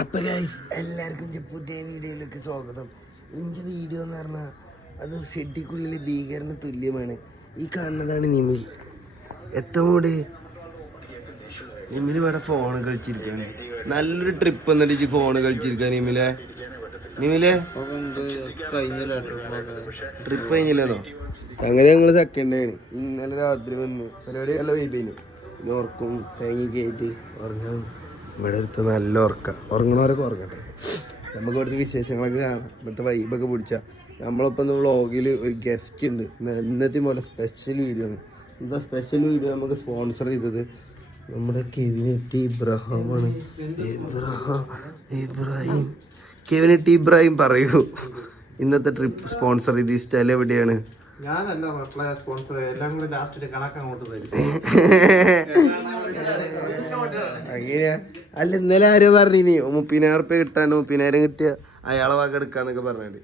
അപ്പൊ ഗൈസ് എല്ലാവർക്കും പുതിയ വീഡിയോയിലേക്ക് സ്വാഗതം. ഇഞ്ച് വീഡിയോ എന്ന് പറഞ്ഞാൽ അത് ഷെഡിക്കുള്ളിലെ ഭീകരന് തുല്യമാണ്. ഈ കാണുന്നതാണ് നിമിൽ. എത്തമൂട് നിമിൽ ഇവിടെ ഫോൺ കളിച്ചിരിക്കാണ്. നല്ലൊരു ട്രിപ്പ് എന്നിട്ട് ഫോൺ കളിച്ചിരിക്കാൻ നിമിലെ ട്രിപ്പ് കഴിഞ്ഞില്ലെന്നോ? അങ്ങനെ ഞങ്ങള് സെക്കൻഡാണ്. ഇന്നലെ രാത്രി വന്ന് പരിപാടി നല്ല വൈബേനു. പിന്നെ ഉറക്കും തേങ്ങി കയറ്റി ഉറങ്ങാൻ ഇവിടെ അടുത്ത് നല്ല ഉറങ്ങണവരൊക്കെ ഉറങ്ങട്ടെ. നമുക്ക് ഇവിടുത്തെ വിശേഷങ്ങളൊക്കെ കാണാം. ഇവിടുത്തെ വൈബൊക്കെ പിടിച്ച നമ്മളിപ്പോൾ വ്ളോഗിൽ ഒരു ഗസ്റ്റ് ഉണ്ട്. ഇന്നത്തെ പോലെ സ്പെഷ്യൽ വീഡിയോ ആണ്. എന്താ സ്പെഷ്യൽ വീഡിയോ നമുക്ക് സ്പോൺസർ ചെയ്തത് നമ്മുടെ കെവിൻ ടി ഇബ്രാഹിമാണ്. കെവിൻ ടി ഇബ്രാഹിം പറയൂ, ഇന്നത്തെ ട്രിപ്പ് സ്പോൺസർ ചെയ്ത് ഈ സ്ഥലം എവിടെയാണ്? അങ്ങനെയാ? അല്ല, ഇന്നലെ ആരോ പറഞ്ഞിനി 30,000 റുപ്യ കിട്ടാൻ 30,000 കിട്ടിയ അയാളെ വക എടുക്കാന്നൊക്കെ പറഞ്ഞിട്ട്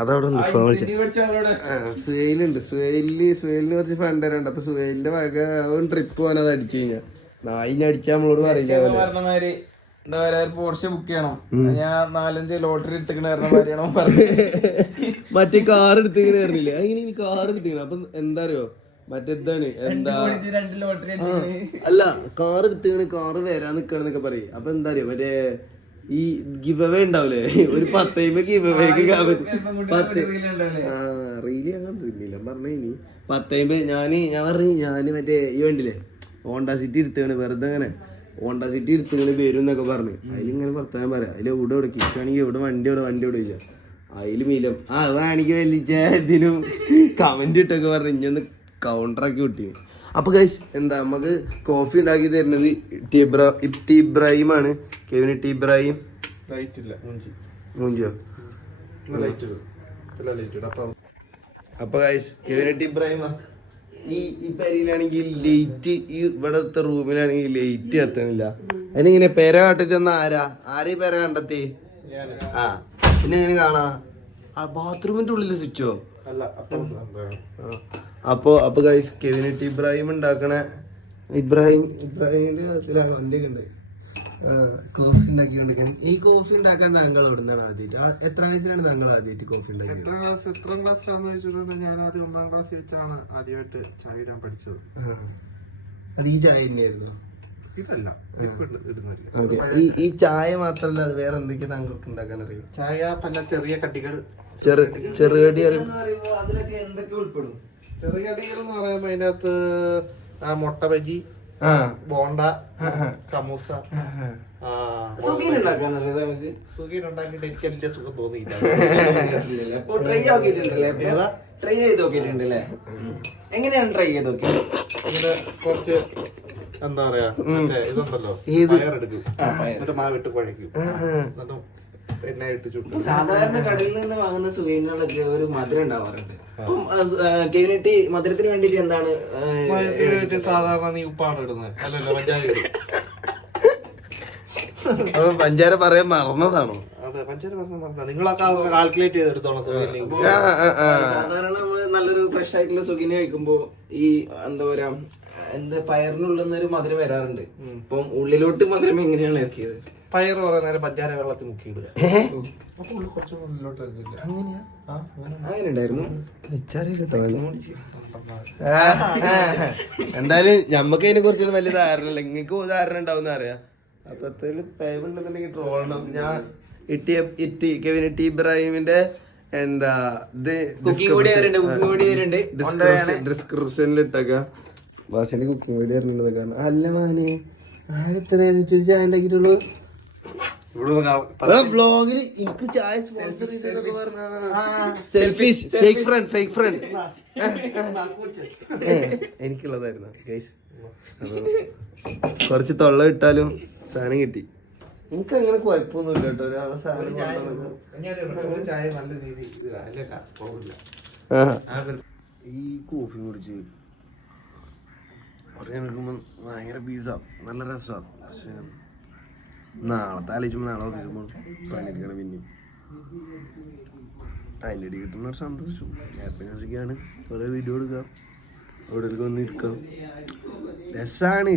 അതവിടെ ഉണ്ട്. സുഹൈലുണ്ട്. സുഹൈലിന് കുറച്ച് ഫണ്ട് തരാണ്ട്. അപ്പൊ സുഹൈലിന്റെ വക ട്രിപ്പ് പോകാൻ അത് അടിച്ചു കഴിഞ്ഞാ നായിനെ അടിച്ചാ നമ്മളോട് പറയില്ല. എന്താ പറയാ, പോർഷെ ബുക്ക് ചെയ്യണം. ഞാൻ 4-5 ലോട്ടറി എടുത്തിക്കണ മറ്റേ കാർ എടുത്തിക്കണില്ലേ? അങ്ങനെ കാർ എടുത്തിക്കണ. അപ്പൊ എന്താ അറിയോ, മറ്റേതാണ് എന്താ, അല്ല കാർ എടുത്തിക്കണ്, കാറ് വരാൻ നിക്കണെന്നൊക്കെ പറയും. അപ്പൊ എന്താ അറിയോ, മറ്റേ ഈ ഗിവ് അവേ ഉണ്ടാവൂലേ, ഒരു 10 ഗിവ് അവേക്ക് റീലി അങ്ങനെ റീലില്ല പറഞ്ഞ. ഇനി 10 ഞാൻ പറഞ്ഞു, ഞാന് മറ്റേ ഈ വണ്ടിയില്ലേ ഹോണ്ട സിറ്റി എടുത്താണ്, വെറുതെ അങ്ങനെ ഹോണ്ട സിറ്റി എടുത്തിങ്ങനെ വരും എന്നൊക്കെ പറഞ്ഞു. അതിലിങ്ങനെ വർത്താനം പറയാം. അതിൽ എവിടെ കിട്ടാണെങ്കിൽ എവിടെ വണ്ടി ചോദിച്ചാ അതിൽ മിലം വേണിക്ക് വലിച്ച ഇതിനും കമന്റ് ഇട്ടൊക്കെ പറഞ്ഞു ഇഞ്ഞൊന്ന് കൗണ്ടറാക്കി വിട്ടി. അപ്പൊ ഗൈസ് എന്താ നമുക്ക് കോഫി ഉണ്ടാക്കി തരുന്നത് ടി ഇബ്രാഹിമാണ്. Kevin T Ibrahim. മൂഞ്ചിയോ? അപ്പൊ ഗൈസ് കെവിൻ ടി ഇബ്രാഹിമാ. ഈ പരിയിലാണെങ്കിൽ ലൈറ്റ്, ഈ ഇവിടത്തെ റൂമിലാണെങ്കിൽ ലൈറ്റ് കത്തണില്ല. അതിനിങ്ങനെ പെര കാട്ടിച്ചെന്ന ആരീ പെര കണ്ടെത്തി? പിന്നെ എങ്ങനെ കാണാ? ആ ബാത്റൂമിന്റെ ഉള്ളില് സ്വിച്ചോ? അപ്പൊ ഗൈസ് കെവിൻ ടി ഇബ്രാഹിം ഉണ്ടാക്കണ ഇബ്രാഹിമിന്റെ വണ്ടിയൊക്കെ ഉണ്ട്. കോഫി ഉണ്ടാക്കിക്കൊണ്ടിരിക്കണം. ഈ കോഫി ഉണ്ടാക്കാൻ താങ്കൾ എവിടുന്നാണ് ആദ്യമായിട്ട്? എത്ര വയസ്സിലാണ് താങ്കൾ ആദ്യമായിട്ട് കോഫി ഉണ്ടാക്കിയത്? എത്രാം ക്ലാസ്സിലാന്ന് ചോദിച്ചിട്ടുണ്ടെങ്കിൽ ഞാൻ ആദ്യം 1ാം ക്ലാസ്സിൽ വെച്ചാണ് ആദ്യമായിട്ട് ചായ ഇടാൻ പഠിച്ചത്. അത് ഈ ചായ തന്നെയായിരുന്നു? ഇതല്ല, ഈ ചായ മാത്രല്ല, അത് വേറെ എന്തൊക്കെ താങ്കൾക്ക് ഉണ്ടാക്കാൻ അറിയും? ചായ പല ചെറിയ കടികൾ, ചെറുകടി അതിലൊക്കെ എന്തൊക്കെ ഉൾപ്പെടും? ചെറിയ കടികൾ എന്ന് പറയുമ്പോ അതിനകത്ത് മുട്ട ബജി, ബോണ്ട, സമൂസ. സുഖീൻ ഉണ്ടാക്കിയിട്ട് എനിക്ക് വലിയ സുഖം തോന്നിയില്ല. ട്രൈ ചെയ്ത് നോക്കിയിട്ടുണ്ടല്ലേ? എങ്ങനെയാണ് ട്രൈ ചെയ്ത് നോക്കിയത്? ഇങ്ങനെ കുറച്ച് എന്താ പറയാ, ഇതുണ്ടല്ലോ, പയറെടുക്കും, എന്നിട്ട് മാവിട്ട് കുഴയ്ക്കും, എന്നിട്ട് എണ്ണ ഇട്ട് ചുട്ടും. സാധാരണ കടയിൽ നിന്ന് വാങ്ങുന്ന സുഖീനുകളൊക്കെ ഒരു മധുരം ഉണ്ടാവാറുണ്ട്. കെവിനിട്ടി മധുരത്തിന് വേണ്ടിട്ട് എന്താണ്? സാധാരണ നീ ഉപ്പാണ് ഇടുന്നത്, അല്ലല്ലോ പഞ്ചാര ഇടും. പഞ്ചാര പറയാൻ മറന്നതാണോ? അതെ, പഞ്ചാര പറഞ്ഞ നിങ്ങളൊക്കെ കാൽക്കുലേറ്റ് ചെയ്തെടുത്തോളാം. സാധാരണ നമ്മള് നല്ലൊരു ഫ്രഷ് ആയിട്ടുള്ള സുഖിനെ കഴിക്കുമ്പോ ഈ എന്താ പറയാ, പയറിനുള്ളുന്നൊരു മധുരം വരാറുണ്ട്. ഇപ്പം ഉള്ളിലോട്ട് മധുരം എങ്ങനെയാണ് ഇറക്കിയത്? പയർ കുറെ നേരം പഞ്ചാര വെള്ളത്തിൽ മുക്കിയിടുക. അങ്ങനെ ഉണ്ടായിരുന്നു. എന്തായാലും ഞമ്മക്ക് അതിനെ കുറിച്ചൊന്നും വലിയ ധാരണ ഇല്ല. നിങ്ങൾക്ക് ധാരണ ഉണ്ടാവും അറിയാം. അപ്പൊ ടൈം ഉണ്ടെന്നുണ്ടെങ്കിൽ ട്രോളണം. ഞാൻ കെവിൻ ടി ഇബ്രാഹിമിന്റെ എന്താ ഡിസ്ക്രിപ്ഷനിൽ ഇട്ടേക്ക. ഭാഷന്റെ കുക്കിംഗ് വീഡിയോ അറിഞ്ഞത്. കാരണം അല്ല മാനെ എത്ര ചായ ഉണ്ടാക്കിയിട്ടുള്ളൂ ബ്ലോഗിൽ. എനിക്ക് ചായ സ്പോൺസർ ചെയ്തതൊക്കെ പറഞ്ഞ സെൽഫിഷ് ഫേക്ക് ഫ്രണ്ട് എനിക്കുള്ളതായിരുന്നു ഗൈസ്. കുറച്ച് തൊള്ള ഇട്ടാലും സാധനം കിട്ടി. എനിക്ക് അങ്ങനെ കുഴപ്പമൊന്നുമില്ല കേട്ടോ. ഒരാളെ സാധനം ഈ കോഫി കുടിച്ച് പറയാൻ ഭയങ്കര പീസാവും, നല്ല രസമാണ്. പക്ഷെ നാളത്തെ ആലോചിക്കുമ്പോൾ നാളെ ഓഫീസിൽ പോകണം, പണിയെടുക്കണം. പിന്നെയും അതിൻ്റെ ഇടയിൽ കിട്ടുന്ന ഒരു സന്തോഷം. ഹാപ്പിനെസ്സൊക്കെയാണ്. കുറേ വീഡിയോ എടുക്കാം. എവിടെയൊക്കെ വന്ന് ഇരിക്കാം. രസമാണ്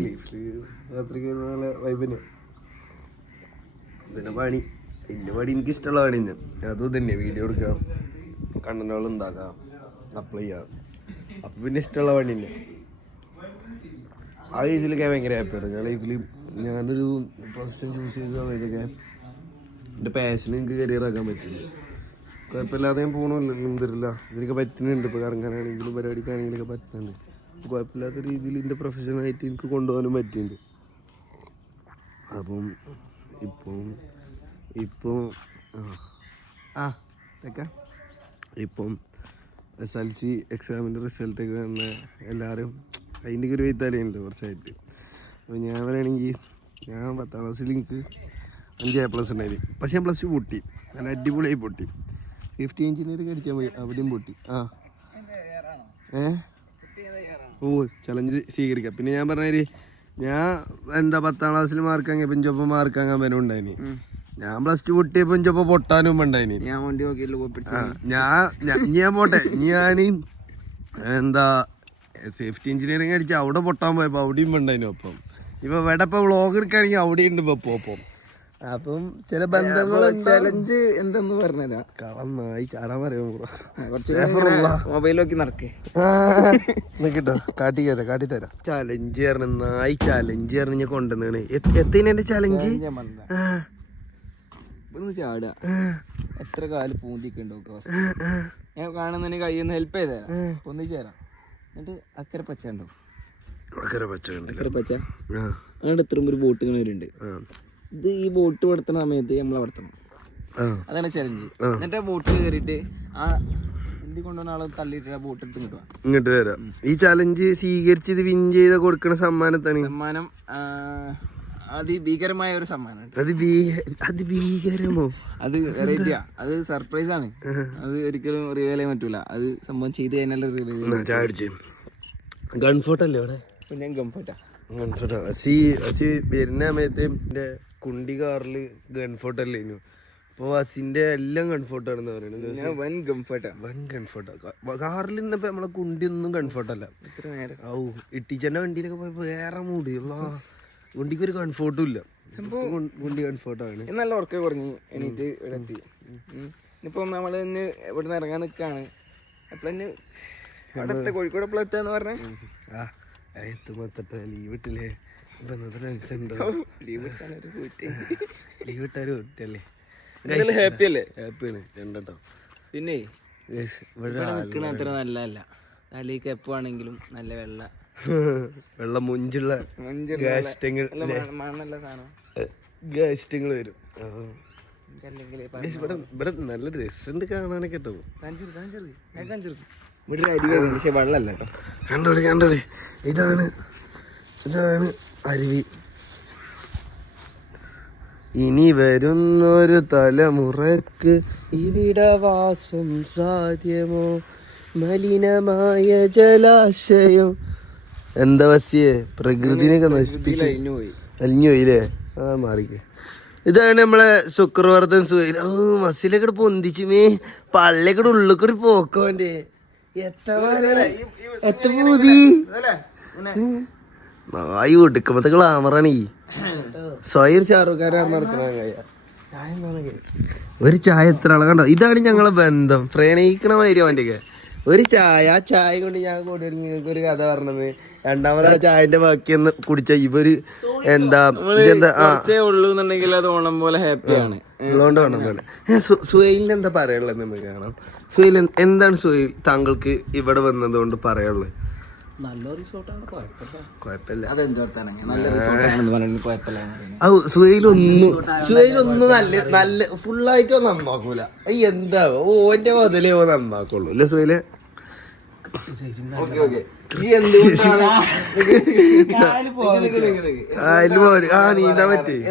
രാത്രിക്ക് നല്ല വൈബിന്. പിന്നെ പണി എൻ്റെ പണി എനിക്ക് ഇഷ്ടമുള്ള പണി തന്നെ. അതും തന്നെ വീഡിയോ എടുക്കാം, കണ്ടന്റുകൾ ഉണ്ടാക്കാം, അപ്ലൈ ചെയ്യാം. അപ്പം പിന്നെ ഇഷ്ടമുള്ള പണി തന്നെ. ആ രീതിയിലൊക്കെ ഭയങ്കര ഹാപ്പിയാണ് ഞാൻ ലൈഫിൽ. ഞാനൊരു പ്രൊഫഷൻ ചൂസ് ചെയ്ത സമയത്തൊക്കെ എൻ്റെ പാഷന് എനിക്ക് കരിയർ ആക്കാൻ പറ്റില്ല. കുഴപ്പമില്ലാതെ ഞാൻ പോകണമല്ലോ, തരില്ല ഇതിനൊക്കെ പറ്റുന്നുണ്ട്. ഇപ്പോൾ കറങ്ങാനാണെങ്കിലും പരിപാടിക്കാണെങ്കിലൊക്കെ പറ്റുന്നുണ്ട്. കുഴപ്പമില്ലാത്ത രീതിയിൽ എൻ്റെ പ്രൊഫഷനായിട്ട് എനിക്ക് കൊണ്ടുപോകാനും പറ്റിയിട്ടുണ്ട്. അപ്പം ഇപ്പം ഇപ്പം SLC എക്സാമിൻ്റെ റിസൾട്ടൊക്കെ വന്ന എല്ലാവരും അതിൻ്റെ ഒരു വൈത്താലുണ്ട് കുറച്ചായിട്ട്. അപ്പോൾ ഞാൻ പറയുകയാണെങ്കിൽ ഞാൻ 10ാം ക്ലാസ്സിൽ എനിക്ക് 5A+ ഉണ്ടായിരുന്നു. പക്ഷേ ഞാൻ +2 പൊട്ടി, നല്ല അടിപൊളിയായി പൊട്ടി. 50 എഞ്ചിനീയറിംഗ് അടിക്കാൻ പോയി, അവിടെയും പൊട്ടി. ചലഞ്ച് സ്വീകരിക്കാം. പിന്നെ ഞാൻ പറഞ്ഞാൽ ഞാൻ 10ാം ക്ലാസ്സിൽ മാർക്ക് വാങ്ങിയപ്പോൾ ഇഞ്ചൊപ്പം മാർക്ക് വാങ്ങാൻ വരും ഉണ്ടായിന്. ഞാൻ +2 പൊട്ടിയപ്പോൾ ഇഞ്ചൊപ്പം പൊട്ടാനും ഉണ്ടായിന്. ഞാൻ വണ്ടി നോക്കിയില്ല. ഞാൻ പോട്ടെ, ഞാൻ സേഫ്റ്റി എഞ്ചിനീയറിംഗ് അടിച്ച് അവിടെ പൊട്ടാൻ പോയപ്പോൾ അവിടെയും ഉണ്ടായിനും. അപ്പം ഇപ്പൊ ഇവിടെ ഇപ്പൊ വ്ളോഗ് എടുക്കുകയാണെങ്കിൽ അവിടെ ഉണ്ട് ഇപ്പം. അപ്പം ചില ബന്ധങ്ങൾ ചലഞ്ച് എന്തെന്ന് പറഞ്ഞുതരാം. കളന്നായി ചാടാൻ പറയാ മൊബൈൽ നോക്കി നടക്കേ കേട്ടോ. കാട്ടിത്തരാം. ചലഞ്ച് പറഞ്ഞ നായി ചലഞ്ച് പറഞ്ഞ കൊണ്ടുവന്നാണ്. എത്തേനെ ചലഞ്ച് ചാടുക. എത്ര കാലം പൂന്തിക്കുണ്ടോ ഞാൻ കാണുന്നതിന് കയ്യൊന്ന് ഹെൽപ്പ് ചെയ്തേ ഒന്നിച്ചു തരാം. എന്നിട്ട് അക്കരെ പച്ച ഉണ്ടോ? അക്കരെ പച്ച അങ്ങോട്ട് എത്രയും ഒരു ബോട്ട് ഇങ്ങനെ വരുന്നുണ്ട്. ഇത് ഈ ബോട്ട് പെടുത്തുന്ന സമയത്ത് നമ്മളെ പെടുത്തണം. അതാണ് ചലഞ്ച്. എന്നിട്ട് ആ ബോട്ടിൽ കയറിയിട്ട് ആ വണ്ടി കൊണ്ടുവന്ന ആളെ തള്ളിയിട്ട് ആ ബോട്ട് എടുത്ത് ഇങ്ങോട്ട് വരാം. ഈ ചലഞ്ച് സ്വീകരിച്ച് ഇത് വിൻ ചെയ്ത കൊടുക്കുന്ന സമ്മാനം അതിഭീകരമായ ഒരു സമ്മാനം. അതിഭീകരമോ? അത് വെറൈറ്റിയാ, അത് സർപ്രൈസ് ആണ്. അത് ഒരിക്കലും റിവീൽ ചെയ്യാൻ പറ്റൂല. അത് സംഭവം ചെയ്ത് കഴിഞ്ഞാൽ ഗൺഫോട്ടല്ലേ അവിടെ? ഞാൻ ഗംഫോട്ടാ വരുന്ന സമയത്ത് എന്റെ കുണ്ടി കാറില് ഗൺഫോട്ടല്ലേ ഇനു. അപ്പൊ അസിന്റെ എല്ലാം ഗൺഫോട്ടാണെന്ന് പറയുന്നത്. വൻ ഗംഫോട്ടാ കാറിൽ നിന്നപ്പോ നമ്മളെ കുണ്ടി ഒന്നും ഗൺഫോട്ടല്ല. ഇട്ടിച്ചന്റെ വണ്ടിയിലൊക്കെ പോയപ്പോ വേറെ മൂടി വണ്ടിക്ക് ഒരു കംഫോർട്ടും ഇല്ല. വണ്ടി കംഫോർട്ടാണ്. നല്ല ഉറക്കെ കുറഞ്ഞ് എണീറ്റ് ഇവിടെ എത്തി. ഇനിയിപ്പം നമ്മൾ ഇന്ന് ഇവിടുന്ന് ഇറങ്ങാൻ നിൽക്കാണ്. അപ്പളന്നെ അടുത്ത കോഴിക്കോട് എപ്പോഴും എത്താന്ന് പറഞ്ഞേ. ലീവ് ഇട്ടില്ലേ? ലീവ് ഇട്ടാലും കുറ്റല്ലേ? ഹാപ്പി അല്ലേ? ഹാപ്പിയാണ് രണ്ടോ. പിന്നെ ഇവിടെ നിൽക്കണ അത്ര നല്ലതല്ല. തലേക്ക് എപ്പോഴാണെങ്കിലും നല്ല വെള്ളം മുഞ്ചുള്ള ഗാസ്റ്റങ്ങൾ വരും. ഇവിടെ നല്ല രസമുണ്ട് കാണാനൊക്കെ കേട്ടോ. വെള്ളല്ല കേട്ടോ. കണ്ടോളി ഇതാണ് അരുവി. ഇനി വരുന്നൊരു തലമുറക്ക് ഇവിടെ വാസം സാധ്യമോ? മലിനമായ ജലാശയം. എന്താ വസിയെ പ്രകൃതിനൊക്കെ നശിപ്പിച്ച് അലിഞ്ഞു പോയില്ലേ? മാറിക്കേ. ഇതാണ് നമ്മളെ ശുക്രവർദ്ധൻ സുഹൈൽ. മസിലൊക്കെ പൊന്തിച്ചുമേ പള്ളിയൊക്കെ ഉള്ളിൽ കൂടി പോക്കോന്റെ എത്ര പൂതി നായി ഒടുക്കുമ്പത്തെ ഗ്ലാമറാണ് ഈ സ്വയം ചാറുകാരാണ് നടക്കണ. ഒരു ചായ എത്ര ആളെ കണ്ടോ? ഇതാണ് ഞങ്ങളെ ബന്ധം. പ്രണയിക്കണ മാതിരി അവൻ്റെയൊക്കെ ഒരു ചായ. ആ ചായ കൊണ്ട് ഞാൻ കൂടി നിങ്ങൾക്ക് ഒരു കഥ പറഞ്ഞത്. രണ്ടാമത് ആ ചായന്റെ ബാക്കിയൊന്ന് കുടിച്ച ഇവര് ഉള്ളൂന്നുണ്ടെങ്കിൽ അത് ഓണം പോലെ ഹാപ്പിയാണ്. ഉള്ളതുകൊണ്ട് ഓണം പോലെ. സുഹൈലിന് എന്താ പറയാനുള്ളത് നമുക്ക് കാണാം. സുഹൈൽ എന്താണ് സുഹൈൽ താങ്കൾക്ക് ഇവിടെ വന്നതുകൊണ്ട് പറയാനുള്ളത്? നല്ല റിസോർട്ടാണ്, കുഴപ്പമില്ല. സുഹൈലൊന്നും നല്ല ഫുള്ളായിട്ട് നന്നാക്കൂല. എന്താ ഓന്റെ മുതലേ നന്നാക്കുള്ളൂ അല്ലേ സുഹൈലെ?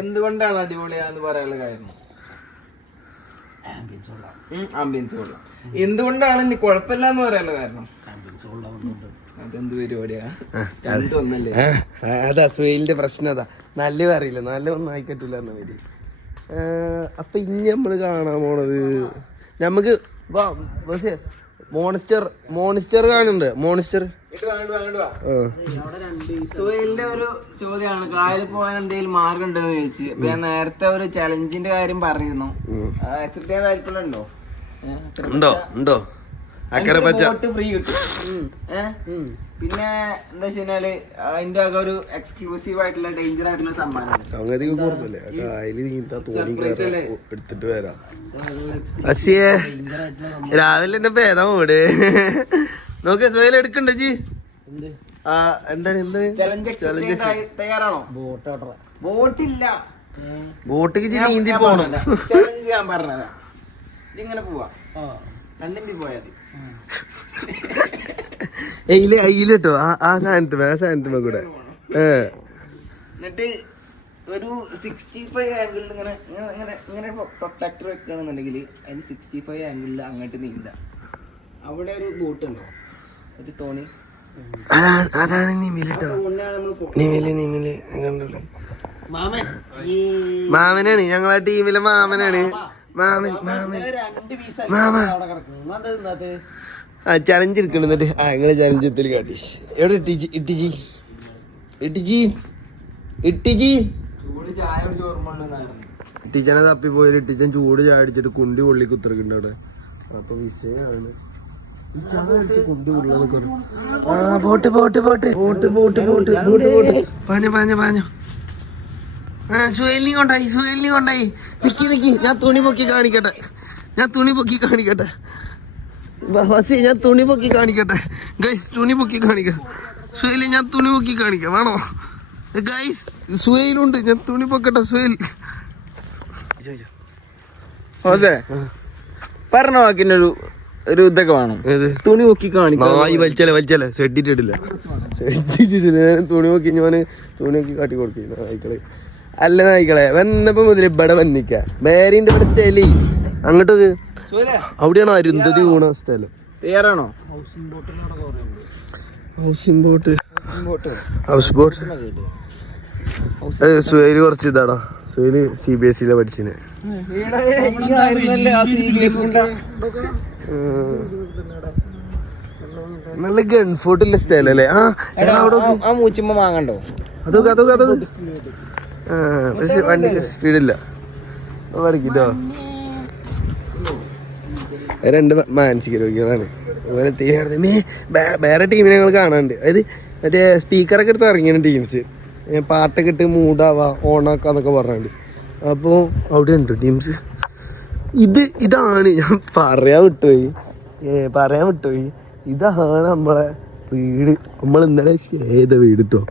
എന്തുകൊണ്ടാണ് അടിപൊളിയാന്ന് പറയാനുള്ള കാര്യം? ആംബിയൻസ് കൊള്ളാം. എന്തുകൊണ്ടാണ് ഇനി കുഴപ്പമില്ല എന്ന് പറയാനുള്ള കാരണം? അതെന്ത് പരിപാടിയാ? അതാ സുഹൈലിന്റെ പ്രശ്നം. അതാ നല്ല പറയില്ല, നല്ല ഒന്നും ആയിക്കറ്റില്ല എന്ന പേര്. അപ്പൊ ഇനി നമ്മള് കാണാൻ പോണത് നമുക്ക് മോണിസ്റ്റർ കാണുന്നുണ്ട്. സുഹൈലിന്റെ ഒരു ചോദ്യമാണ്, കായലിൽ പോകാൻ എന്തെങ്കിലും മാർഗം ഉണ്ടോ എന്ന് ചോദിച്ചു. അപ്പൊ ഞാൻ നേരത്തെ ഒരു ചലഞ്ചിന്റെ കാര്യം പറഞ്ഞിരുന്നു. അക്സെപ്റ്റ് ചെയ്യാൻ താല്പര്യമുണ്ടോ? ഉണ്ടോ അക്കരെ പച്ച ഫ്രീ കിട്ടും. പിന്നെ എന്താ വെച്ചാല് അതിന്റെ ഒക്കെ ഒരു എക്സ്ക്ലൂസീവ് ആയിട്ടുള്ള ഡേഞ്ചർ ആയിട്ടുള്ള സമ്മാനം എടുത്തിട്ട് വരാം. അസിയെ രാവിലെ എന്നെ പേതാ മൂട് നോക്കിയ സുഹൈൽ എടുക്കണ്ട ജി. എന്താണ് തയ്യാറാണോ? ബോട്ടില്ല, ബോട്ടിക്ക് നീന്തി പോണം. ചലഞ്ച് ഞാൻ പറഞ്ഞതാ. ഇതിങ്ങനെ പോവാ, രണ്ടിന്തി പോയാ മതി. അയിലിട്ടോ ആ സാധനത്തുമ്പോ കൂടെ എന്നിട്ട് ഒരു 65 ആംഗിളിൽ ഇങ്ങനെ പ്രൊട്ടക്ടർ വെക്കുകയാണെന്നുണ്ടെങ്കിൽ അതിന് 65 ആംഗിളിൽ അങ്ങോട്ട് നീന്താം. അവിടെ ഒരു ബോട്ട് ഉണ്ടോ, ഒരു തോണി, അതാണ് നിമിലിട്ടോ. നിമില് മാമനാണ് ഞങ്ങളെ ടീമിലെ മാമനാണ്. ചലഞ്ച് എടുക്കണം. എന്നിട്ട് ഞങ്ങള് ചലഞ്ച് എത്തല് കാട്ടി. എവിടെ ഇട്ടിച്ചനെ തപ്പി പോയാലും ഇട്ടിച്ചൻ ചൂട് ചായ അടിച്ചിട്ട് കുണ്ടി പൊള്ളി കുത്തിറക്കുന്നുണ്ട് അവിടെ. അപ്പൊ വിഷയമാണ് കുണ്ടി പൊള്ളി. ആ ബോട്ട് പാഞ്ഞോ. സുഹൈലിനെ കൊണ്ടായി. നിക്കി ഞാൻ തുണി പൊക്കി കാണിക്കട്ടെ. ഞാൻ തുണി പൊക്കി കാണിക്കട്ടെ ഗൈസ്. തുണി പൊക്കി കാണിക്കാം സുഹൈൽ. ഞാൻ തുണി പൊക്കി കാണിക്കാം വേണോ ഗൈസ്? സുഹൈലുണ്ട്, ഞാൻ തുണി പൊക്കട്ടെ. സുഹൈൽ പറഞ്ഞ വാക്കിനൊരു ഇതൊക്കെ വേണം. തുണി പൊക്കി കാണിക്കാം. വലിച്ചല്ലേ ഷെഡിട്ടിട്ടില്ല. തുണി പൊക്കി ഞാൻ തുണി പൊക്കി കാട്ടി കൊടുക്കുന്നു നായ്ക്കളെ. അല്ല നായ്ക്കളെ വന്നപ്പോ മുതൽ ഇവിടെ വന്നിക്ക മേരിന്റെ ഇവിടെ സ്റ്റൈലി അങ്ങോട്ട്. അവിടെയാണോ അരുന്ധതി ഊണ സ്ഥലം? തയ്യാറാണോ? House boat. സുഹൈല് കുറച്ച് ഇതാടാ. സുഹൈല് CBSE പഠിച്ചിന്. നല്ല ഗൺ ഫോർട്ടിലെ സ്റ്റൈലല്ലേ? ആ മൂച്ചുമ്പോ വാങ്ങണ്ടോ? അതൊക്കെ പക്ഷെ വണ്ടിക്ക് സ്പീഡില്ല. പഠിക്കട്ടോ. രണ്ട് മാനസിക രോഗികളാണ്. വേറെ ടീമിനെ ഞങ്ങൾ കാണാനുണ്ട്. അതായത് മറ്റേ സ്പീക്കറൊക്കെ എടുത്ത് ഇറങ്ങിയാണ് ടീംസ്. പാട്ടൊക്കെ ഇട്ട് മൂടാവാ ഓണാക്കാന്നൊക്കെ പറഞ്ഞാണ്ട്. അപ്പോൾ അവിടെ ഉണ്ട് ടീംസ്. ഇതാണ് ഞാൻ പറയാൻ വിട്ടുപോയി. ഇതാണ് നമ്മളെ വീട്. നമ്മൾ ഇന്നലെ ചെയ്ത വീട് കേട്ടോ.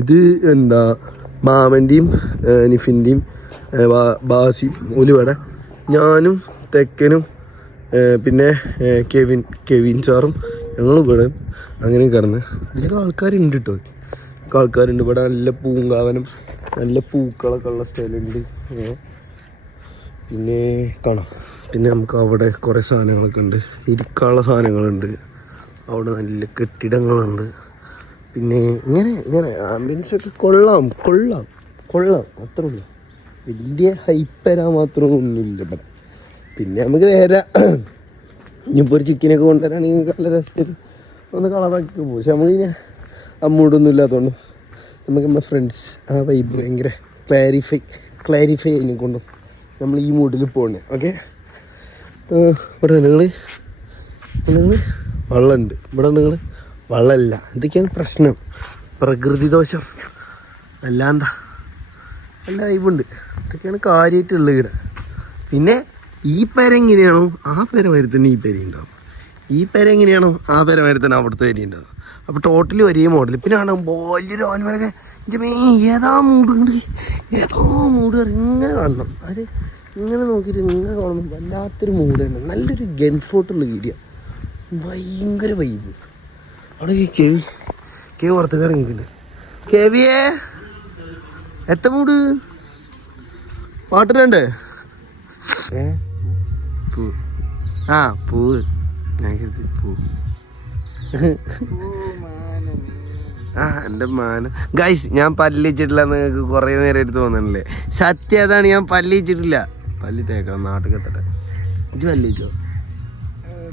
ഇത് എന്താ മാമൻ്റെയും നിഫിൻ്റെയും ബാസിയും ഒലിവടെ, ഞാനും തെക്കനും പിന്നെ കെവിൻ സാറും ഞങ്ങൾ ഇവിടെ അങ്ങനെ കിടന്ന്. ഇതിൽ ആൾക്കാരുണ്ട് കേട്ടോ. ആൾക്കാരുണ്ട് ഇവിടെ. നല്ല പൂങ്കാവനം, നല്ല പൂക്കളൊക്കെ ഉള്ള സ്ഥലമുണ്ട്. പിന്നെ കാണാം. പിന്നെ നമുക്ക് അവിടെ കുറേ സാധനങ്ങളൊക്കെ ഉണ്ട്. ഇരിക്കാനുള്ള സാധനങ്ങളുണ്ട്. അവിടെ നല്ല കെട്ടിടങ്ങളുണ്ട്. പിന്നെ ഇങ്ങനെ ആംബിയൻസൊക്കെ കൊള്ളാം. അത്രേ ഉള്ളൂ. വലിയ ഹൈപ്പരാ മാത്രമൊന്നുമില്ല ഇവിടെ. പിന്നെ നമുക്ക് വേറെ ഇനിയിപ്പോൾ ഒരു ചിക്കനൊക്കെ കൊണ്ടുവരാണെങ്കിൽ നല്ല രസത്തിൽ ഒന്ന് കളറാക്കി പോകും. പക്ഷെ നമുക്കിങ്ങനെ അമ്മൂടൊന്നും ഇല്ലാത്തതുകൊണ്ട് നമുക്ക് നമ്മുടെ ഫ്രണ്ട്സ് ആ വൈബ് ഭയങ്കര ക്ലാരിഫൈ അതിനെക്കൊണ്ടും നമ്മൾ ഈ മൂഡിൽ പോകണേ. ഓക്കെ, ഇവിടെ നിങ്ങൾ വെള്ളമുണ്ട്. ഇവിടെ നിങ്ങൾ വെള്ളമില്ല. ഇതൊക്കെയാണ് പ്രശ്നം. പ്രകൃതി ദോഷം അല്ലാന്താ നല്ല വൈബുണ്ട്. ഇതൊക്കെയാണ് കാര്യമായിട്ടുള്ളത് ഇവിടെ. പിന്നെ ഈ പേര എങ്ങനെയാണോ ആ പേര മാതിരി തന്നെ ഈ പേര ഉണ്ടാവും. ഈ പേര എങ്ങനെയാണോ ആ പേര മാതിരി തന്നെ അവിടുത്തെ പേര ഉണ്ടാവും. അപ്പോൾ ടോട്ടലി ഒരേ മോഡൽ. പിന്നെ കാണാം വലിയൊരു ഓന്മാരൊക്കെ ഏതാ മൂടുണ്ട്, ഇങ്ങനെ കാണണം. അത് ഇങ്ങനെ നോക്കിയിട്ട് ഇങ്ങനെ കാണുമ്പോൾ വല്ലാത്തൊരു മൂഡ് തന്നെ. നല്ലൊരു ഗൺ ഫോർട്ടുള്ള ഏരിയ, ഭയങ്കര വൈബ്. അവിടെ കേവ് പുറത്തേക്ക് ഇറങ്ങിയിട്ടുണ്ട്. കേവിയേ എത്ത മൂട് പാട്ടിനുണ്ട്. പൂവ് ഞാൻ കരുതി പൂവ്. എൻ്റെ മാന ഗൈസ്, ഞാൻ പല്ലിച്ചിട്ടില്ല നിങ്ങൾക്ക് കുറേ നേരമായിട്ട് തോന്നണല്ലേ? സത്യം അതാണ്, ഞാൻ പല്ലിച്ചിട്ടില്ല. പല്ലി തേക്കണം നാട്ടിൽ എത്തട്ടെ. ഇത് പല്ലിച്ചോ?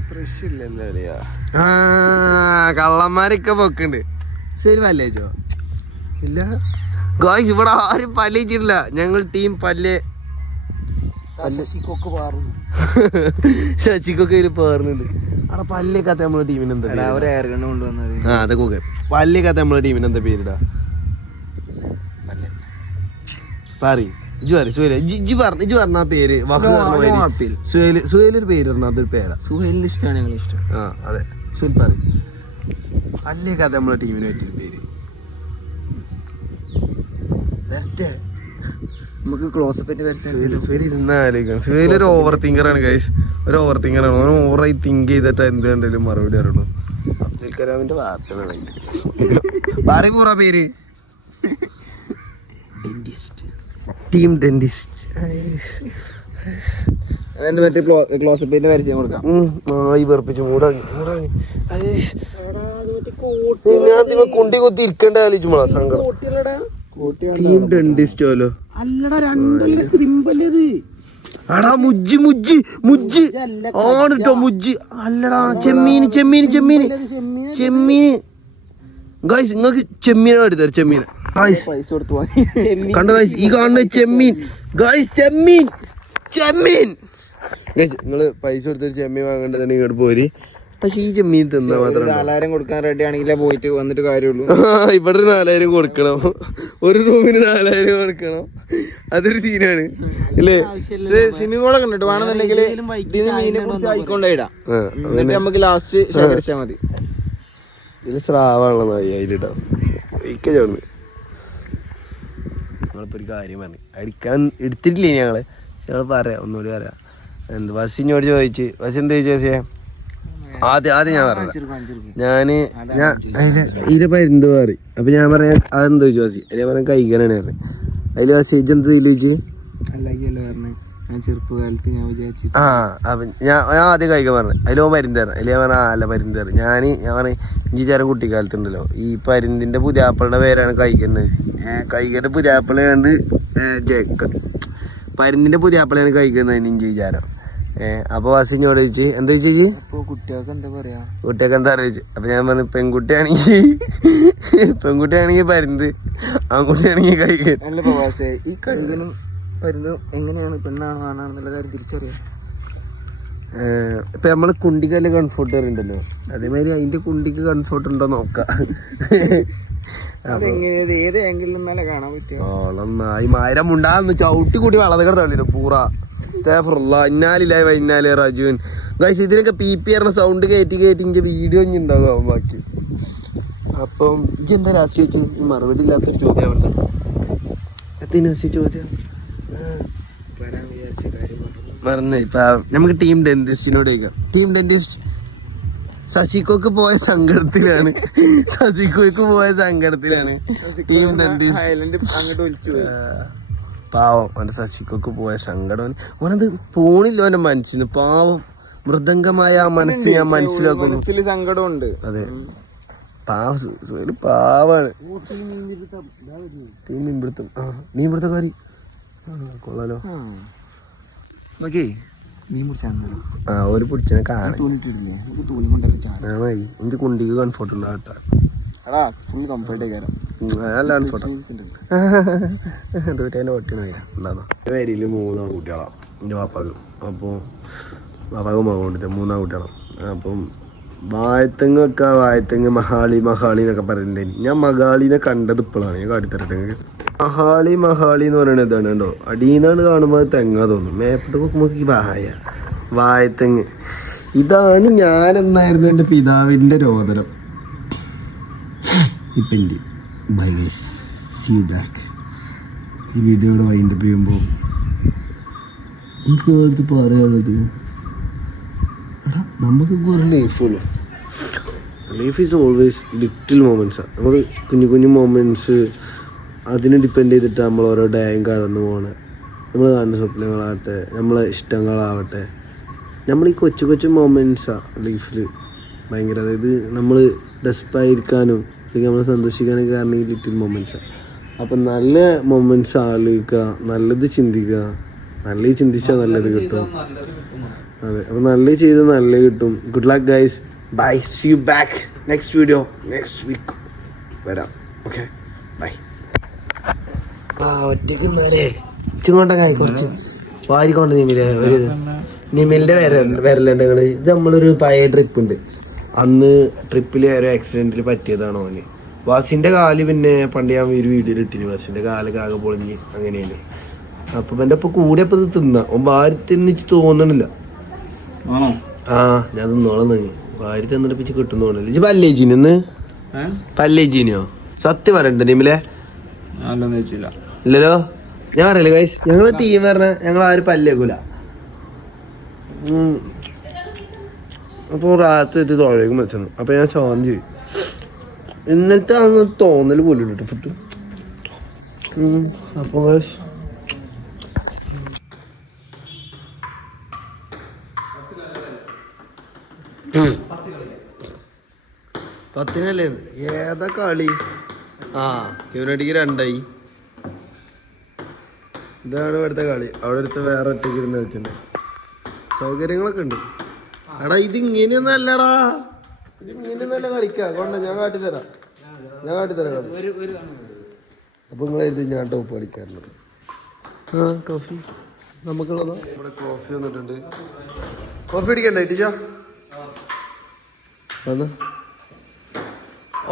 പ്രശ്നമില്ല എന്താ പറയാ. കള്ളന്മാരൊക്കെ പൊക്കുണ്ട്. ശരി പല്ലേച്ചോ ഇല്ല ഗായ്സ്, ഇവിടെ ആരും പല്ലിച്ചിട്ടില്ല. ഞങ്ങൾ ടീം പല്ല് ശശിക്കൊക്കെ പാറുന്നു. ശശിക്കൊക്കെ ഇതിൽ പേർന്നുണ്ട്. അവിടെ പല്ലിക്കാത്ത നമ്മളെ ടീമിന് എന്താ കൊണ്ടുവന്നത്? അതൊക്കെ പല്ലിക്കാത്ത നമ്മളെ ടീമിന് എന്താ പേരിടാ പറയും. ഇജ് പറഞ്ഞ പേര് സുഹേൽ ഒരു പേര് പറഞ്ഞ അതൊരു പേരാ. സുഹേലിന് ഇഷ്ടമാണ്, ഞങ്ങൾ ഇഷ്ടം. ആ അതെ സുഹേൽ പറയും. പല്ലിക്കാത്ത നമ്മളെ ടീമിന് പറ്റിയൊരു പേര് വരട്ടെ. നമുക്ക് ക്ലോസപ്പിന്റെ സുഹേൽ ഒരു ഓവർ തിങ്കറാണ് ഗൈസ്. ഒരു ഓവർ തിങ്കറാണ്. ഓൻ ഓവറായി തിങ്ക് ചെയ്തിട്ട് എന്ത് കണ്ടാലും മറുപടി അറിയുള്ളൂ. അബ്ദുൽ കലാമിന്റെ വാർത്ത പൂറ പേര് ടീം ഡെന്റിസ്റ്റ്. മറ്റേ ക്ലോസപ്പിന്റെ പരസ്യം കൊടുക്കാം. വെറുപ്പിച്ച് മൂടാങ്ങി കുണ്ടി കൊത്തി ഇരിക്കേണ്ട ആലോചിച്ചുമ്പോളാ സങ്കടം. ടീം ഡെന്റിസ്റ്റോലോ അടാ മുജ്ജി ആണിട്ടോ മുജ്ജി അല്ലടാ ചെമ്മീന് ഗൈസ്. നിങ്ങൾക്ക് ചെമ്മീനെ എടുത്തരാം. ചെമ്മീനെ കണ്ടോ ഗൈസ്, ഈ കാണുന്ന ചെമ്മീൻ ഗൈസ്. ചെമ്മീൻ ഗൈസ്, നിങ്ങള് പൈസ കൊടുത്തൊരു ചെമ്മീൻ വാങ്ങേണ്ടതാണ് ഇങ്ങോട്ട് പോര്. പക്ഷെ ഈ ചെമ്മീൻ തിന്നാ മാത്രം 4000 കൊടുക്കാൻ റെഡി ആണെങ്കിലേ പോയിട്ട് വന്നിട്ട് കാര്യമുള്ളൂ. ഇവിടെ 4000 കൊടുക്കണം, ഒരു റൂമിന് 4000 കൊടുക്കണം. അതൊരു സീനാണ് അല്ലേ? സ്വിമ്മിംഗ് പൂളൊക്കെ ഉണ്ട് വേണമെന്നുണ്ടെങ്കിൽ ആയിക്കൊണ്ടിടാം. എന്നിട്ട് നമുക്ക് ലാസ്റ്റ് ശേഖരിച്ചാൽ മതി. ഇതിൽ സ്രാവാണല്ലോ അതിലിട്ടാ ചോദിക്കുന്നു. ഞങ്ങളിപ്പോ ഒരു കാര്യം പറഞ്ഞു അടിക്കാൻ എടുത്തിട്ടില്ലേ ഞങ്ങള്. പക്ഷെ ഞങ്ങള് പറയാം, ഒന്നുകൂടി പറയാം. എന്ത് ബസ്സിനോട് ചോദിച്ച് ബസ് എന്ത് ചോദിച്ചു ബസ്സിയെ? ആദ്യം ഞാൻ പറഞ്ഞു ഇതിന്റെ പരുന്ത് മാറി. അപ്പൊ ഞാൻ പറയാ അതെന്താ ചോദിച്ചു ബസ്സി. അതിൽ പറയാൻ കൈകനാണ് പറഞ്ഞു. അതില് ബസ്സി എന്ത് ചോദിച്ചു? ചെറുപ്പകാലത്ത് ഞാൻ വിചാരിച്ചു അപ്പൊ ഞാൻ ആദ്യം കൈക പറഞ്ഞു. അതിൽ പരുന്തായിരുന്നു. അതിൽ ഞാൻ പറഞ്ഞ അല്ല പരുന്തായിരുന്നു. ഞാൻ പറഞ്ഞു ഇഞ്ചി ചേരം കുട്ടിക്കാലത്തുണ്ടല്ലോ ഈ പരുന്തിന്റെ പുതിയാപ്പിളുടെ പേരാണ് കൈകന്നത്. കൈകന്റെ പുതിയാപ്പിള കണ്ട് പരുന്തിന്റെ പുതിയാപ്പിളയാണ് കൈക്കുന്നത് ഇഞ്ചി വിചാരം. അപ്പൊ വാസിനോട് ചോദിച്ചു എന്താ ചോദിച്ചു കുട്ടികൾക്ക് എന്താ പറയാ, കുട്ടിയൊക്കെ എന്താ അറിയിച്ചു. അപ്പൊ ഞാൻ പറഞ്ഞു പെൺകുട്ടിയാണെങ്കിൽ പരുന്ത്, ആൺകുട്ടിയാണെങ്കിൽ കൈകൻ. ഈ കഴുകനും പരുന്തും എങ്ങനെയാണ് പെണ്ണാണോ ആണാണെന്നുള്ള കാര്യം തിരിച്ചറിയാം. ഇപ്പൊ നമ്മള് കുണ്ടിക്കല്ലേ കംഫോർട്ടർ ഉണ്ടല്ലോ, അതേമാതിരി അതിന്റെ കുണ്ടിക്ക് കംഫോർട്ട് ഉണ്ടോ നോക്കാം. ഏത് ആംഗിളിൽ നിന്നാലേ കാണാൻ പറ്റും. മായിരം ഉണ്ടാകുന്നു ചവിട്ടി കൂട്ടി വളതകർ തള്ളിടും പൂറ. ഇന്നാലേ റജുൻ ഗൈസ്. ഇതിനൊക്കെ പി പറഞ്ഞ സൗണ്ട് കയറ്റി ഇഞ്ച വീഡിയോ ഇനി ഉണ്ടാകും ബാക്കി. അപ്പം ഇജ്ജ് എന്താ ലാസ്റ്റ് ചോദിച്ചു? മറുപടി ഇല്ലാത്തൊരു ചോദ്യം അവരുടെ ചോദ്യം മറന്നു. ഇപ്പൊ നമുക്ക് ടീം ഡെന്റിസ്റ്റിനോട് ചോദിക്കാം. ടീം ഡെന്റിസ്റ്റ് ശശിക്കോക്ക് പോയ സങ്കടത്തിലാണ്. ടീം ഡെന്റിസ്റ്റ് പാവം. അവന്റെ ശശിക്കൊക്കെ പോയ സങ്കടം ഓനത് പോണില്ലോ അവന്റെ മനസ്സിന്. പാവം മൃദംഗമായ ആ മനസ്സ് ഞാൻ മനസ്സിലാക്കുന്നു. സങ്കടമുണ്ട്. അതെ പാവാണ്. മീൻപിടുത്തക്കാരി കൊള്ളാലോ. ഒരു പിടിച്ചനെ കാണാൻ എനിക്ക് കുണ്ടിക്ക് കംഫോർട്ട് ഉണ്ടാകട്ടെ. നല്ല കംഫോർട്ട് വരിയില് 3 ആൺകുട്ടികളാണ് എൻ്റെ പാപ്പാക്ക്. അപ്പോൾ പാപ്പാക്ക് മകൻ കൊടുത്ത 3 ആൺകുട്ടികളാണ്. അപ്പം വായത്തങ്ങ് വെക്കുക, വായത്തങ്ങ് മഹാളി എന്നൊക്കെ പറഞ്ഞിട്ടുണ്ടായി. ഞാൻ മഹാളിനെ കണ്ടത് ഇപ്പോഴാണ്. ഞാൻ കാട്ടിത്തരട്ടെ. മഹാളി എന്ന് പറയുന്നത് ഇതാണ് കേട്ടോ. അടിയിന്നാണ് കാണുമ്പോൾ തെങ്ങാ തോന്നും. മേപ്പോട്ട് നോക്കുമ്പോൾ വായത്തങ്ങ്. ഇതാണ് ഞാനെന്നായിരുന്നു എൻ്റെ പിതാവിൻ്റെ രോദനം. ഇപ്പം എൻ്റെ bye guys, see you back. ഈ വീഡിയോയുടെ വൈൻഡപ്പ് ചെയ്യുമ്പോൾ എനിക്ക് അടുത്ത് പറയാനുള്ളത്, എടാ നമുക്ക് കുറേ ലൈഫുള്ളൂ. ലൈഫ് ഈസ് ഓൾവേസ് ലിറ്റിൽ മൊമെൻറ്റ്സാണ്. നമുക്ക് കുഞ്ഞു മൊമെൻറ്റ്സ് അതിനെ ഡിപ്പെൻഡ് ചെയ്തിട്ട് നമ്മൾ ഓരോ ഡേയും കടന്നു പോകണേ. നമ്മൾ കാണുന്ന സ്വപ്നങ്ങളാവട്ടെ, നമ്മളെ ഇഷ്ടങ്ങളാവട്ടെ, നമ്മൾ ഈ കൊച്ചു മൊമെൻറ്റ്സാണ് ലൈഫിൽ ഭയങ്കര. അതായത് നമ്മൾ ഡെസ്പായിരിക്കാനും അല്ലെങ്കിൽ നമ്മൾ സന്തോഷിക്കാനൊക്കെ കാരണം ഈ ലിറ്റിൽ മൊമെൻറ്റ്സാണ്. അപ്പം നല്ല മൊമെൻറ്റ്സ് ആലോചിക്കുക, നല്ലത് ചിന്തിക്കുക, നല്ല ചിന്തിച്ചാൽ നല്ലത് കിട്ടും. അതെ, അപ്പൊ നല്ല ചെയ്ത് നല്ല കിട്ടും. Good luck guys. Bye, see you back next video next week വരാം. Okay bye. ഒറ്റക്ക് ഇങ്ങോട്ടൊക്കെ കുറച്ച് വാരിക്കൊണ്ട് നിമിലെ ഒരു നിമിലിന്റെ വരലുണ്ട് നിങ്ങള്. ഇത് നമ്മളൊരു പഴയ ട്രിപ്പ് ഉണ്ട്, അന്ന് ട്രിപ്പിൽ ഒരു ആക്സിഡന്റിൽ പറ്റിയതാണ് ഓന്. വാസിന്റെ കാല് പിന്നെ പണ്ട് ഞാൻ ഒരു വീഡിയോയിൽ ഇട്ടിന്, വാസിന്റെ കാലൊക്കെ ആകെ പൊളിഞ്ഞ് അങ്ങനെയാണ്. അപ്പൊ എന്റെ ഒപ്പം കൂടെ ഇത് തിന്നാ ഓൻ ഭാര്യ തിന്നിച്ച് തോന്നണില്ല. ആ ഞാൻ തിന്നോളം തന്നെ ഭാര്യ തിന്നിട്ട് കിട്ടുന്നോണ്ടല്ലേ. ഇജ്ജ് പല്ലേജീന് പല്ലേജീനിയോ സത്യം പറയണ്ട നിമിലെ? ഇല്ലല്ലോ, ഞാൻ അറിയില്ല ഗൈസ്. ഞങ്ങള് ടീം പറഞ്ഞ ഞങ്ങൾ ആരും പല്ലേക്കൂല. അപ്പോൾ രാത്രി എത്തി തോഴേക്കും വെച്ചു. അപ്പൊ ഞാൻ ചോദ്യം ചെയ്യും. ഇന്നത്തെ അങ്ങ് തോന്നല് പോലും കേട്ടോ ഫുഡ്. അപ്പൊ പത്തിനല്ലേ ഏതാ കളി? ആ ഇവനടിക്ക് 2 ഇതാണ് ഇവിടുത്തെ കളി. അവിടെ അടുത്ത് വേറെ ഒറ്റയ്ക്ക് ഇരുന്ന് വെച്ചിട്ടുണ്ട്. സൗകര്യങ്ങളൊക്കെ ഉണ്ട്. എടാ ഇത് ഇങ്ങനെയൊന്നും അല്ലടാ, ഇത് ഇങ്ങനെയൊന്നല്ല കളിക്കാം. കൊണ്ട ഞാൻ കാട്ടിത്തരാം കളി. അപ്പൊ നിങ്ങളെഴുതി ഞാൻ ടോപ്പ് കളിക്കാറുള്ളത്. ആ കോഫി നമുക്കുള്ളതാ. ഇവിടെ കോഫി വന്നിട്ടുണ്ട്. കോഫി അടിക്കണ്ടേ ടീച്ചാ? അതാ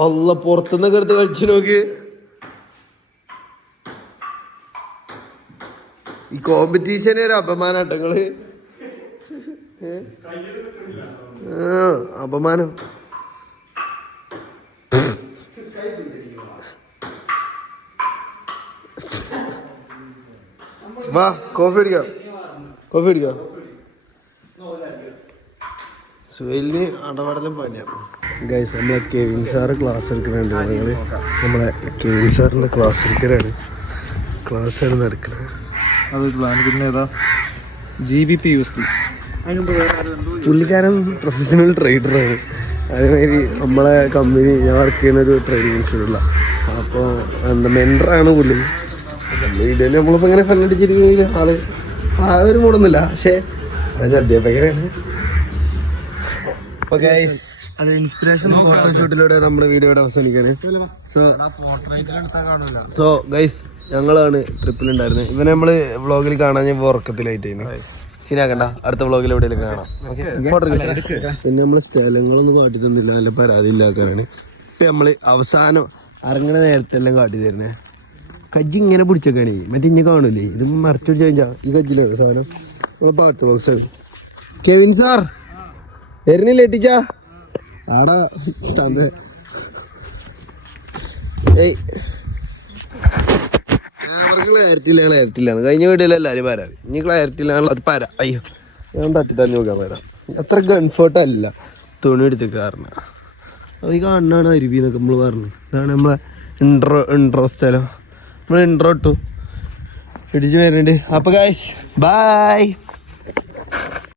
അല്ല പുറത്തുനിന്നൊക്കെ എടുത്ത് കളിച്ചു നോക്ക്. ഈ കോമ്പറ്റീഷന് ഒരു അപമാനാട്ടങ്ങള്. അപമാനം. വാ കോഫി അടിക്കാം. സുഹേലിന് അടപടലും പണിയാണ് ഗൈസ്. നമ്മളെ കെവിൻ സാറ് ക്ലാസ് എടുക്കുന്നുണ്ട്. ഞങ്ങള് നമ്മളെ കെവിൻ സാറിന്റെ ക്ലാസ് എടുക്കലാണ്. ക്ലാസ്സാണ് നടക്കുന്നത്. പുള്ളിക്കാരൻ പ്രൊഫഷണൽ ട്രേഡറാണ്. അതേമാതിരി നമ്മളെ കമ്പനി ഞാൻ വർക്ക് ചെയ്യുന്ന ഒരു ട്രേഡിംഗ് ഇൻസ്റ്റിറ്റ്യൂട്ടിലാണ്. അപ്പോൾ എന്താ മെൻറ്ററാണ് പുള്ളി. വീഡിയോയിൽ നമ്മളിപ്പോൾ ഇങ്ങനെ കണ്ടടിച്ചിരിക്കുന്ന ആള് ആ ഒരു മൂടൊന്നുമില്ല, പക്ഷേ അത് അധ്യാപകനാണ്. അത് ഇൻസ്പിറേഷൻ ഫോട്ടോഷൂട്ടിലൂടെ നമ്മുടെ വീഡിയോയുടെ അവസാനിക്കാണ്. സോ ഗൈസ് ഞങ്ങളാണ് ട്രിപ്പിലുണ്ടായിരുന്നത്. ഇവനെ നമ്മള് വ്ളോഗിൽ കാണാൻ ഞാൻ ഉറക്കത്തിലായിട്ടായിരുന്നു. ശരിയാക്കണ്ട, അടുത്ത വ്ളോഗിൽ എവിടെയെങ്കിലും കാണാം. പിന്നെ നമ്മള് സ്ഥലങ്ങളൊന്നും കാട്ടി തന്നില്ല, നല്ല പരാതി ഇല്ലാക്കാനാണ്. ഇപ്പൊ നമ്മള് അവസാനം ഇറങ്ങണ നേരത്തെല്ലാം കാട്ടി തരുന്നേ. കജ്ജി ഇങ്ങനെ പിടിച്ചേക്കാണ്. മറ്റേ ഇങ്ങനെ കാണൂലേ, ഇത് മറച്ചു പിടിച്ചാ ഈ കജ്ജിലാണ് സാധനം. നമ്മളെ പാട്ട് ബോക്സാണ്. കെവിൻ സാർ വരുന്നില്ല ടീച്ചാ ആടാ തന്ന. ഏയ് അവർക്ക് ക്ലാരിറ്റി ഇല്ലാന്ന് കഴിഞ്ഞ വീട്ടിൽ എല്ലാവരും പരാതി. ഇനി ക്ലാരിറ്റി ഇല്ലാന്നുള്ള ഒരു പര. അയ്യോ ഞാൻ തട്ടി നോക്കാൻ പോയതാ. അത്ര കംഫർട്ട് അല്ല തുണി എടുത്ത് കാരണം. അത് ഈ കാണാണ് അരുവി എന്നൊക്കെ നമ്മൾ പറഞ്ഞു. ഇതാണ് നമ്മളെ ഇൻട്രോ സ്ഥലം. നമ്മൾ ഇൻട്രോ ഇട്ടു ഇടിച്ച് വരുന്നുണ്ട്. അപ്പൊ ഗൈസ് ബൈ.